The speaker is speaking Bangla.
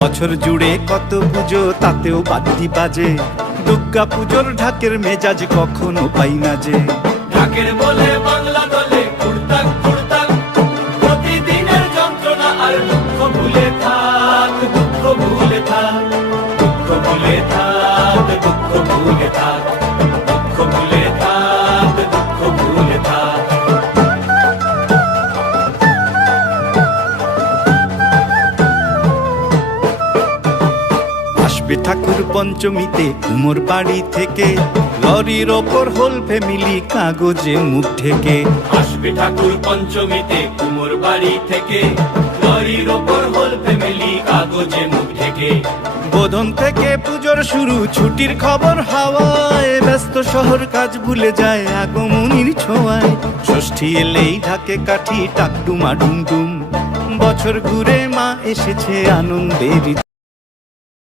বছর জুড়ে কত পুজো তাতেও বাদ্যি বাজে, দুর্গা পুজোর ঢাকের মেজাজ কখনো পাই না যে। ঢাকের বলে বাংলা দলে কুড়তাক কুড়তাক, প্রতিদিনের যন্ত্রণা আর দুঃখ ভুলে থাক, দুঃখ ভুলে থাক, দুঃখ ভুলে থাক, দুঃখ ভুলে থাক, দুঃখ ভুলে থাক, দুঃখ ভুলে থাক। আসবে ঠাকুর পঞ্চমীতে কুমোর বাড়ি থেকে, লরির ওপর হোল ফ্যামিলি কাগজে মুখ ঢেকে। আসবে ঠাকুর পঞ্চমীতে কুমোর বাড়ি থেকে, লরির ওপর হোল ফ্যামিলি কাগজে মুখ ঢেকে। বোধন থেকে পুজোর শুরু, ছুটির খবর হাওয়ায়, ব্যস্ত শহর কাজ ভুলে যায় আগমনীর ছোঁয়ায়। ষষ্ঠী এলেই ঢাকে কাঠি টাকডুমা ডুমডুম, বছর ঘুরে মা এসেছে আনন্দের